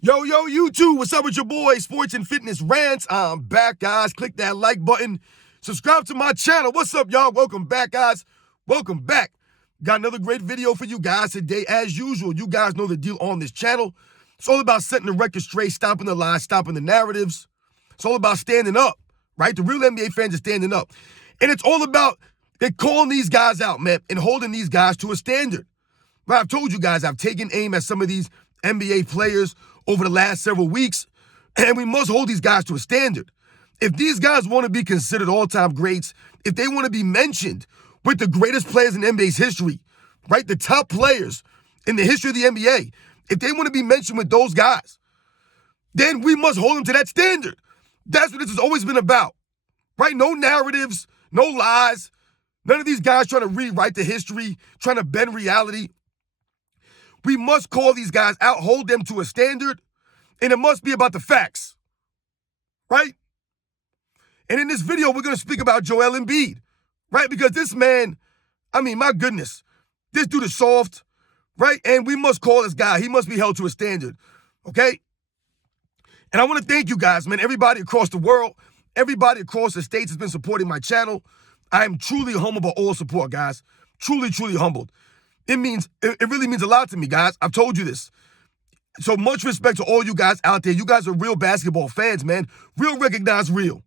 Yo, YouTube, what's up with your boy, Sports and Fitness Rants? I'm back, guys. Click that like button. Subscribe to my channel. What's up, y'all? Welcome back, guys. Welcome back. Got another great video for you guys today. As usual, you guys know the deal on this channel. It's all about setting the record straight, stopping the lies, stopping the narratives. It's all about standing up, right? The real NBA fans are standing up. And it's all about they're calling these guys out, man, and holding these guys to a standard. Right? I've told you guys, I've taken aim at some of these NBA players over the last several weeks, and we must hold these guys to a standard. If these guys want to be considered all-time greats, if they want to be mentioned with the greatest players in NBA's history, right, the top players in the history of the NBA, if they want to be mentioned with those guys, then we must hold them to that standard. That's what this has always been about, right? No narratives, no lies, none of these guys trying to rewrite the history, trying to bend reality. We must call these guys out, hold them to a standard, and it must be about the facts, right? And in this video, we're going to speak about Joel Embiid, right? Because this man, I mean, my goodness, this dude is soft, right? And we must call this guy. He must be held to a standard, okay? And I want to thank you guys, man. Everybody across the world, everybody across the states has been supporting my channel. I am truly humbled by all support, guys. Truly, truly humbled. It really means a lot to me, guys. I've told you this. So much respect to all you guys out there. You guys are real basketball fans, man. Real recognize real.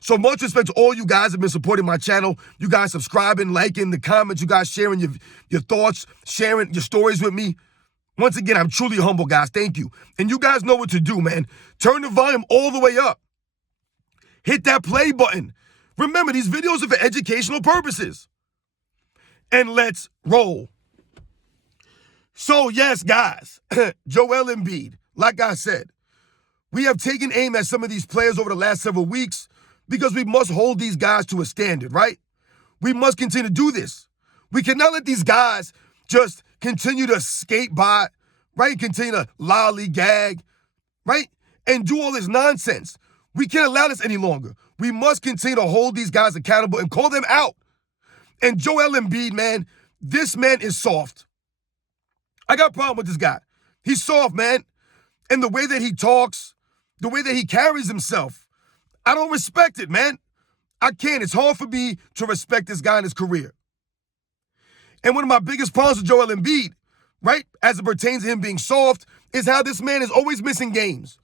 So much respect to all you guys that have been supporting my channel. You guys subscribing, liking, the comments, you guys sharing your thoughts, sharing your stories with me. Once again, I'm truly humble, guys. Thank you. And you guys know what to do, man. Turn the volume all the way up. Hit that play button. Remember, these videos are for educational purposes. And let's roll. So, yes, guys, Joel Embiid, like I said, we have taken aim at some of these players over the last several weeks because we must hold these guys to a standard, right? We must continue to do this. We cannot let these guys just continue to skate by, right? Continue to lollygag, right? And do all this nonsense. We can't allow this any longer. We must continue to hold these guys accountable and call them out. And Joel Embiid, man, this man is soft. I got a problem with this guy. He's soft, man. And the way that he talks, the way that he carries himself, I don't respect it, man. I can't. It's hard for me to respect this guy in his career. And one of my biggest problems with Joel Embiid, right, as it pertains to him being soft, is how this man is always missing games.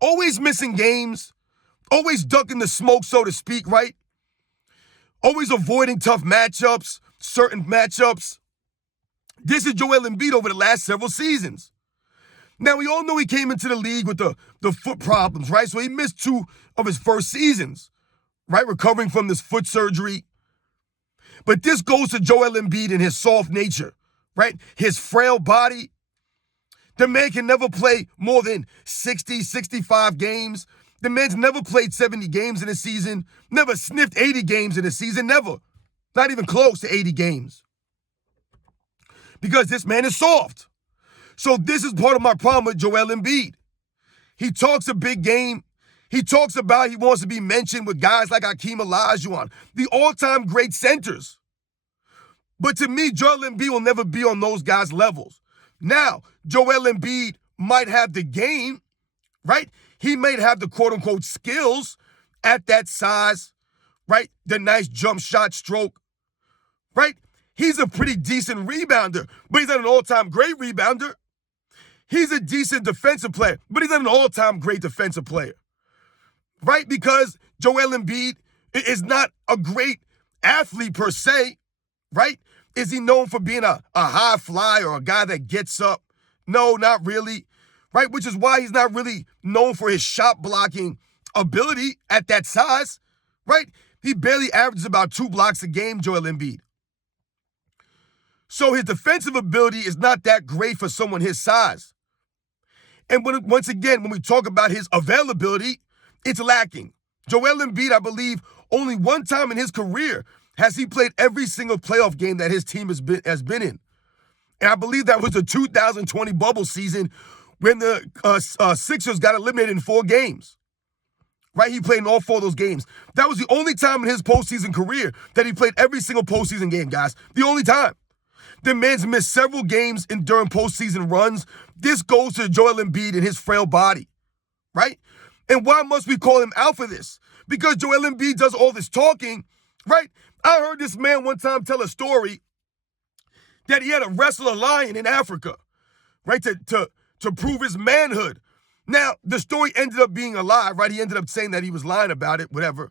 Always missing games. Always ducking the smoke, so to speak, right? Always avoiding tough matchups, certain matchups. This is Joel Embiid over the last several seasons. Now, we all know he came into the league with the foot problems, right? So he missed 2 of his first seasons, right? Recovering from this foot surgery. But this goes to Joel Embiid and his soft nature, right? His frail body. The man can never play more than 60, 65 games. The man's never played 70 games in a season, never sniffed 80 games in a season, never. Not even close to 80 games. Because this man is soft. So this is part of my problem with Joel Embiid. He talks a big game. He talks about he wants to be mentioned with guys like Hakeem Olajuwon, the all-time great centers. But to me, Joel Embiid will never be on those guys' levels. Now, Joel Embiid might have the game, right? He might have the quote-unquote skills at that size, right? The nice jump shot stroke, right? He's a pretty decent rebounder, but he's not an all-time great rebounder. He's a decent defensive player, but he's not an all-time great defensive player, right? Because Joel Embiid is not a great athlete per se, right? Is he known for being a high flyer or a guy that gets up? No, not really, right? Which is why he's not really known for his shot blocking ability at that size, right? He barely averages about 2 blocks a game, Joel Embiid. So his defensive ability is not that great for someone his size. And once again, when we talk about his availability, it's lacking. Joel Embiid, I believe, only one time in his career has he played every single playoff game that his team has been in. And I believe that was the 2020 bubble season when the Sixers got eliminated in 4 games. Right? He played in all 4 of those games. That was the only time in his postseason career that he played every single postseason game, guys. The only time. The man's missed several games during postseason runs. This goes to Joel Embiid and his frail body, right? And why must we call him out for this? Because Joel Embiid does all this talking, right? I heard this man one time tell a story that he had to wrestle a lion in Africa, right, to prove his manhood. Now, the story ended up being a lie, right? He ended up saying that he was lying about it, whatever.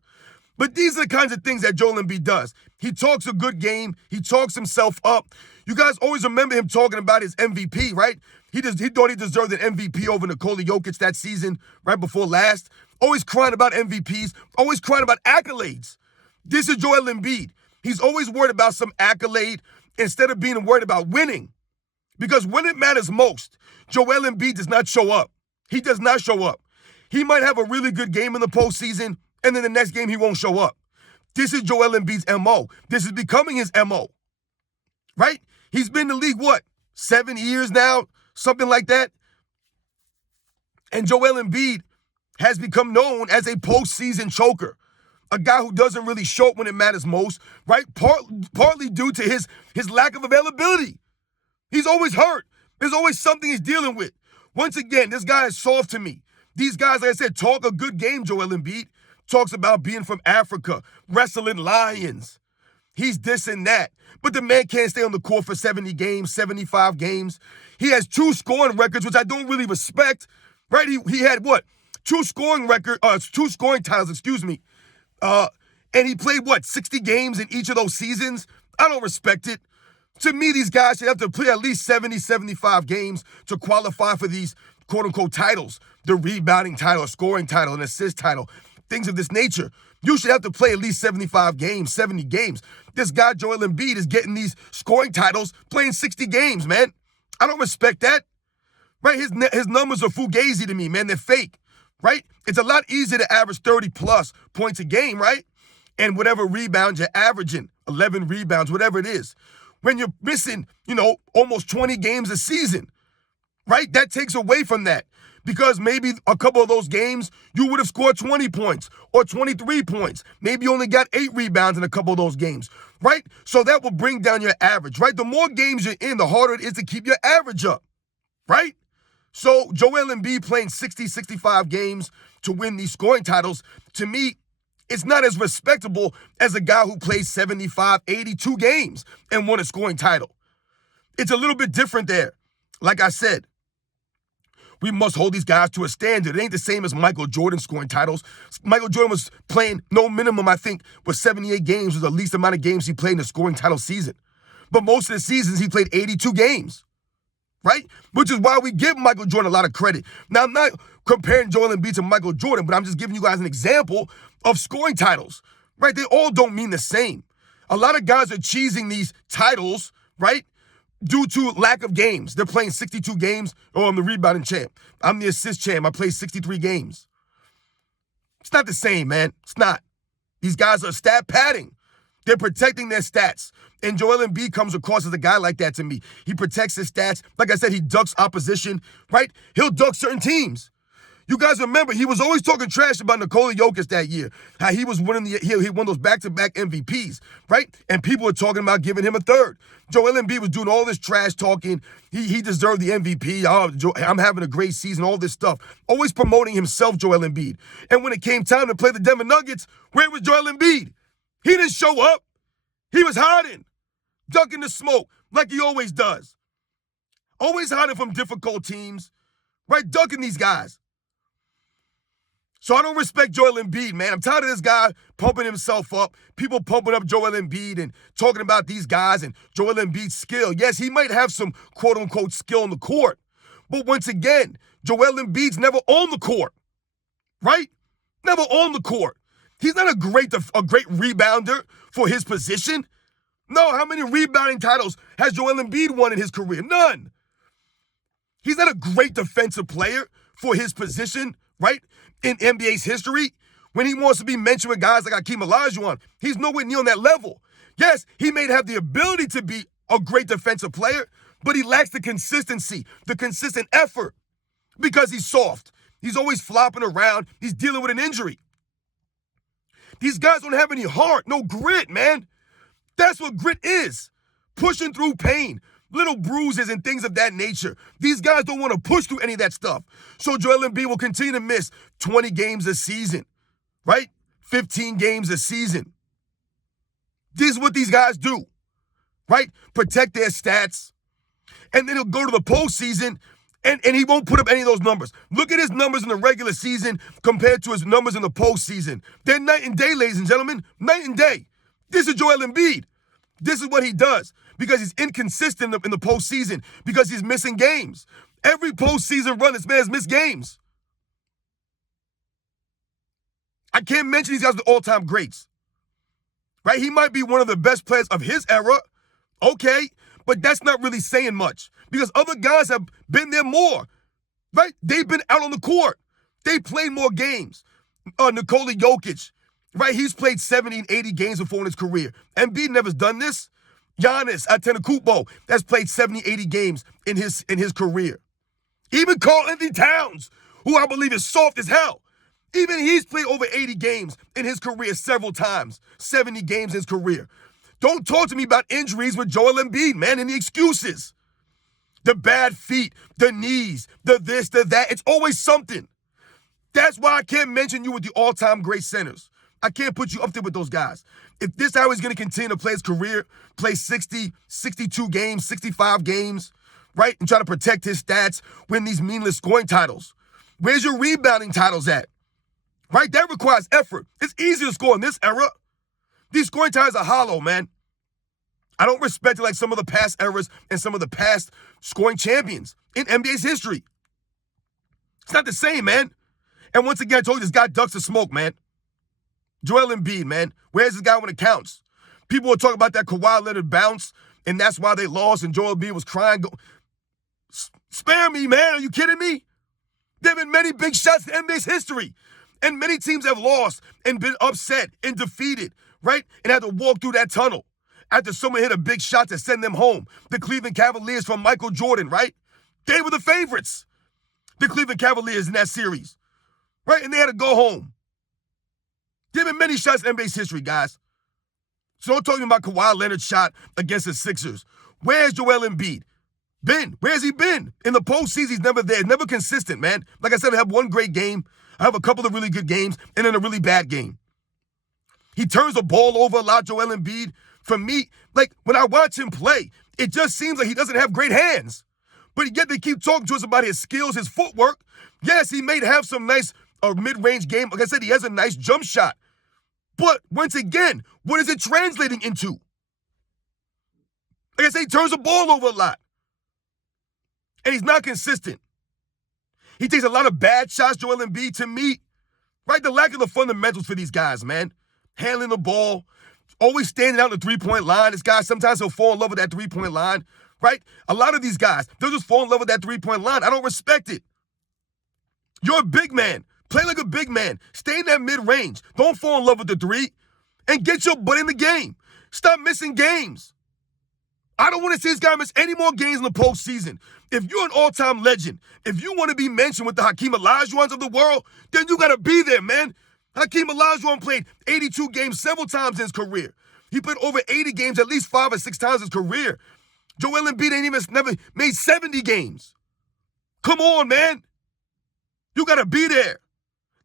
But these are the kinds of things that Joel Embiid does. He talks a good game. He talks himself up. You guys always remember him talking about his MVP, right? He thought he deserved an MVP over Nikola Jokic that season, right before last. Always crying about MVPs. Always crying about accolades. This is Joel Embiid. He's always worried about some accolade instead of being worried about winning. Because when it matters most, Joel Embiid does not show up. He does not show up. He might have a really good game in the postseason, and then the next game he won't show up. This is Joel Embiid's MO. This is becoming his MO, right? He's been in the league, 7 years now? Something like that. And Joel Embiid has become known as a postseason choker, a guy who doesn't really show up when it matters most, right? Partly due to his lack of availability. He's always hurt. There's always something he's dealing with. Once again, this guy is soft to me. These guys, like I said, talk a good game, Joel Embiid. Talks about being from Africa, wrestling lions. He's this and that. But the man can't stay on the court for 70 games, 75 games. He has 2 scoring records, which I don't really respect, right? He had 2 scoring titles, and he played 60 games in each of those seasons? I don't respect it. To me, these guys should have to play at least 70, 75 games to qualify for these quote-unquote titles, the rebounding title, a scoring title, an assist title, things of this nature. You should have to play at least 75 games, 70 games. This guy, Joel Embiid, is getting these scoring titles playing 60 games, man. I don't respect that, right? His numbers are fugazi to me, man. They're fake, right? It's a lot easier to average 30-plus points a game, right? And whatever rebounds you're averaging, 11 rebounds, whatever it is. When you're missing, almost 20 games a season, right? That takes away from that. Because maybe a couple of those games, you would have scored 20 points or 23 points. Maybe you only got 8 rebounds in a couple of those games, right? So that will bring down your average, right? The more games you're in, the harder it is to keep your average up, right? So Joel Embiid playing 60, 65 games to win these scoring titles, to me, it's not as respectable as a guy who plays 75, 82 games and won a scoring title. It's a little bit different there. Like I said, we must hold these guys to a standard. It ain't the same as Michael Jordan scoring titles. Michael Jordan was playing no minimum, I think, was 78 games, was the least amount of games he played in a scoring title season. But most of the seasons, he played 82 games, right? Which is why we give Michael Jordan a lot of credit. Now, I'm not comparing Joel Embiid to Michael Jordan, but I'm just giving you guys an example of scoring titles, right? They all don't mean the same. A lot of guys are cheesing these titles, right, due to lack of games. They're playing 62 games. Oh, I'm the rebounding champ. I'm the assist champ. I played 63 games. It's not the same, man. It's not. These guys are stat padding. They're protecting their stats. And Joel Embiid comes across as a guy like that to me. He protects his stats. Like I said, he ducks opposition, right? He'll duck certain teams. You guys remember, he was always talking trash about Nikola Jokic that year. How he was winning he won those back-to-back MVPs, right? And people were talking about giving him a third. Joel Embiid was doing all this trash talking. He deserved the MVP. Oh, I'm having a great season, all this stuff. Always promoting himself, Joel Embiid. And when it came time to play the Denver Nuggets, where was Joel Embiid? He didn't show up. He was hiding, ducking the smoke like he always does. Always hiding from difficult teams, right? Ducking these guys. So I don't respect Joel Embiid, man. I'm tired of this guy pumping himself up, people pumping up Joel Embiid and talking about these guys and Joel Embiid's skill. Yes, he might have some quote-unquote skill on the court. But once again, Joel Embiid's never on the court, right? Never on the court. He's not a great rebounder for his position. No, how many rebounding titles has Joel Embiid won in his career? None. He's not a great defensive player for his position, right? In NBA's history, when he wants to be mentioned with guys like Hakeem Olajuwon, he's nowhere near on that level. Yes, he may have the ability to be a great defensive player, but he lacks the consistency, the consistent effort, because he's soft. He's always flopping around. He's dealing with an injury. These guys don't have any heart, no grit, man. That's what grit is. pushing through pain, little bruises and things of that nature. These guys don't want to push through any of that stuff. So Joel Embiid will continue to miss 20 games a season, right? 15 games a season. This is what these guys do, right? Protect their stats. And then he'll go to the postseason and he won't put up any of those numbers. Look at his numbers in the regular season compared to his numbers in the postseason. They're night and day, ladies and gentlemen. Night and day. This is Joel Embiid. This is what he does because he's inconsistent in the postseason because he's missing games. Every postseason run, this man has missed games. I can't mention these guys are all-time greats, right? He might be one of the best players of his era, okay, but that's not really saying much because other guys have been there more, right? They've been out on the court. They played more games. Nikola Jokic, right? He's played 70 and 80 games before in his career. Embiid never's done this. Giannis Antetokounmpo has played 70, 80 games in his career. Even Karl Anthony Towns, who I believe is soft as hell, even he's played over 80 games in his career several times, 70 games in his career. Don't talk to me about injuries with Joel Embiid, man, and the excuses. The bad feet, the knees, the this, the that. It's always something. That's why I can't mention you with the all-time great centers. I can't put you up there with those guys. If this is how he's going to continue to play his career, play 60, 62 games, 65 games, right, and try to protect his stats, win these meaningless scoring titles, where's your rebounding titles at? Right? That requires effort. It's easy to score in this era. These scoring titles are hollow, man. I don't respect it like some of the past eras and some of the past scoring champions in NBA's history. It's not the same, man. And once again, I told you, this guy ducks the smoke, man. Joel Embiid, man. Where's this guy when it counts? People were talking about that Kawhi Leonard bounce, and that's why they lost, and Joel Embiid was crying. Spare me, man. Are you kidding me? There have been many big shots in NBA's history, and many teams have lost and been upset and defeated, right? And had to walk through that tunnel after someone hit a big shot to send them home. The Cleveland Cavaliers from Michael Jordan, right? They were the favorites, the Cleveland Cavaliers in that series, right? And they had to go home. There have been many shots in NBA's history, guys. So don't talk to me about Kawhi Leonard's shot against the Sixers. Where's Joel Embiid been? Where's he been? In the postseason, he's never there. Never consistent, man. Like I said, I have one great game. I have a couple of really good games, and then a really bad game. He turns the ball over a lot, Joel Embiid. For me, like, when I watch him play, it just seems like he doesn't have great hands. But yet they keep talking to us about his skills, his footwork. Yes, he may have some nice mid-range game. Like I said, he has a nice jump shot. But once again, what is it translating into? Like I say, he turns the ball over a lot. And he's not consistent. He takes a lot of bad shots, Joel Embiid, to me. Right? The lack of the fundamentals for these guys, man. Handling the ball, always standing out in the three-point line. This guy, sometimes he'll fall in love with that three-point line. Right? A lot of these guys, they'll just fall in love with that three-point line. I don't respect it. You're a big man. Play like a big man. Stay in that mid-range. Don't fall in love with the three. And get your butt in the game. Stop missing games. I don't want to see this guy miss any more games in the postseason. If you're an all-time legend, if you want to be mentioned with the Hakeem Olajuwons of the world, then you got to be there, man. Hakeem Olajuwon played 82 games several times in his career. He played over 80 games at least 5 or 6 times in his career. Joel Embiid ain't even never made 70 games. Come on, man. You got to be there.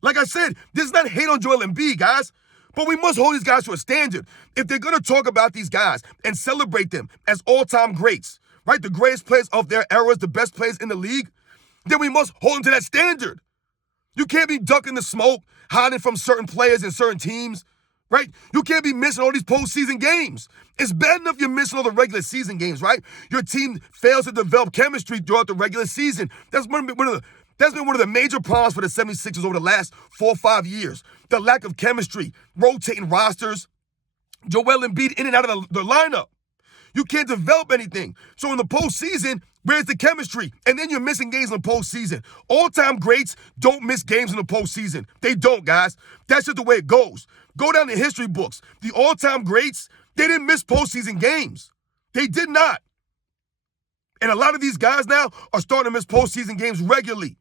Like I said, this is not hate on Joel Embiid, guys, but we must hold these guys to a standard. If they're going to talk about these guys and celebrate them as all-time greats, right, the greatest players of their eras, the best players in the league, then we must hold them to that standard. You can't be ducking the smoke, hiding from certain players and certain teams, right? You can't be missing all these postseason games. It's bad enough you're missing all the regular season games, right? Your team fails to develop chemistry throughout the regular season. That's been one of the major problems for the 76ers over the last 4 or 5 years. The lack of chemistry, rotating rosters, Joel Embiid in and out of the lineup. You can't develop anything. So in the postseason, where's the chemistry? And then you're missing games in the postseason. All-time greats don't miss games in the postseason. They don't, guys. That's just the way it goes. Go down the history books. The all-time greats, they didn't miss postseason games. They did not. And a lot of these guys now are starting to miss postseason games regularly.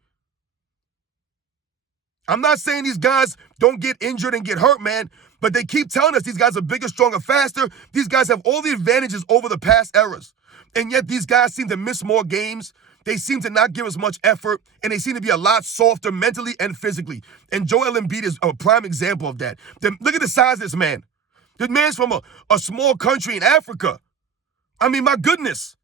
I'm not saying these guys don't get injured and get hurt, man, but they keep telling us these guys are bigger, stronger, faster. These guys have all the advantages over the past eras. And yet these guys seem to miss more games. They seem to not give as much effort, and they seem to be a lot softer mentally and physically. And Joel Embiid is a prime example of that. Look at the size of this man. This man's from a small country in Africa. I mean, my goodness.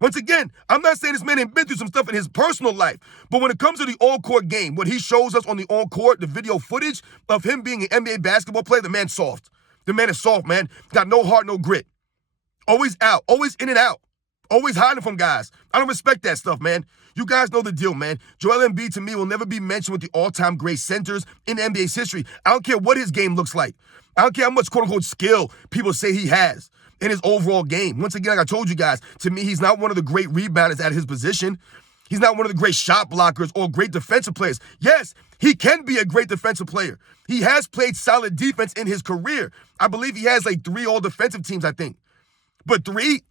Once again, I'm not saying this man ain't been through some stuff in his personal life, but when it comes to the all-court game, what he shows us on the all-court, the video footage of him being an NBA basketball player, the man's soft. The man is soft, man. Got no heart, no grit. Always out, always in and out. Always hiding from guys. I don't respect that stuff, man. You guys know the deal, man. Joel Embiid, to me, will never be mentioned with the all-time great centers in NBA's history. I don't care what his game looks like. I don't care how much quote-unquote skill people say he has in his overall game. Once again, like I told you guys, to me, he's not one of the great rebounders at his position. He's not one of the great shot blockers or great defensive players. Yes, he can be a great defensive player. He has played solid defense in his career. I believe he has like 3 all-defensive teams, I think. But 3?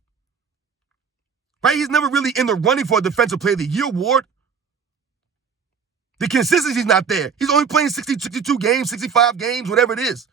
Right? He's never really in the running for a Defensive Player of the Year award. The consistency's not there. He's only playing 60, 62 games, 65 games, whatever it is.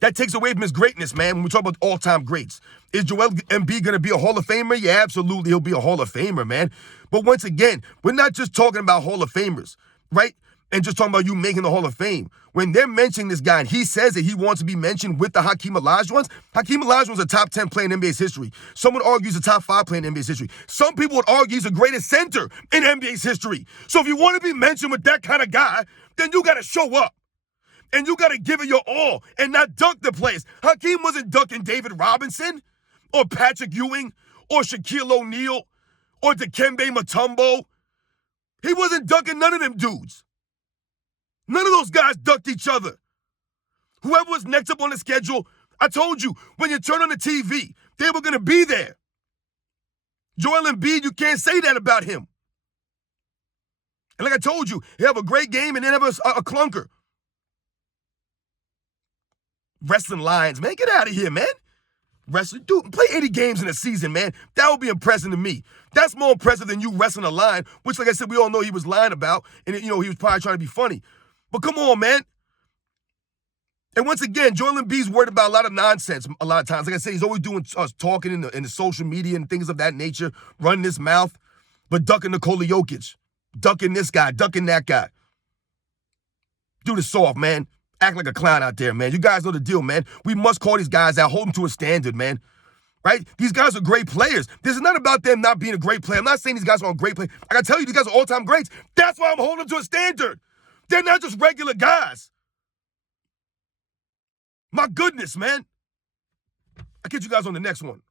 That takes away from his greatness, man, when we talk about all-time greats. Is Joel Embiid going to be a Hall of Famer? Yeah, absolutely, he'll be a Hall of Famer, man. But once again, we're not just talking about Hall of Famers, right? And just talking about you making the Hall of Fame. When they're mentioning this guy and he says that he wants to be mentioned with the Hakeem Olajuwons, Hakeem Olajuwon's a top 10 player in NBA's history. Someone argues a top 5 player in NBA's history. Some people would argue he's the greatest center in NBA's history. So if you want to be mentioned with that kind of guy, then you got to show up. And you got to give it your all and not dunk the place. Hakeem wasn't dunking David Robinson or Patrick Ewing or Shaquille O'Neal or Dikembe Mutombo. He wasn't dunking none of them dudes. None of those guys ducked each other. Whoever was next up on the schedule, I told you, when you turn on the TV, they were going to be there. Joel Embiid, you can't say that about him. And like I told you, he'll have a great game and then have a clunker. Wrestling lines, man. Get out of here, man. Wrestling, dude, play 80 games in a season, man. That would be impressive to me. That's more impressive than you wrestling a line, which, like I said, we all know he was lying about, and, he was probably trying to be funny. But come on, man. And once again, Joel Embiid's worried about a lot of nonsense a lot of times. Like I said, he's always doing talking in the social media and things of that nature, running his mouth, but ducking Nikola Jokic, ducking this guy, ducking that guy. Dude is soft, man. Act like a clown out there, man. You guys know the deal, man. We must call these guys out, hold them to a standard, man. Right? These guys are great players. This is not about them not being a great player. I'm not saying these guys aren't great players. I gotta tell you, these guys are all-time greats. That's why I'm holding them to a standard. They're not just regular guys. My goodness, man. I'll catch you guys on the next one.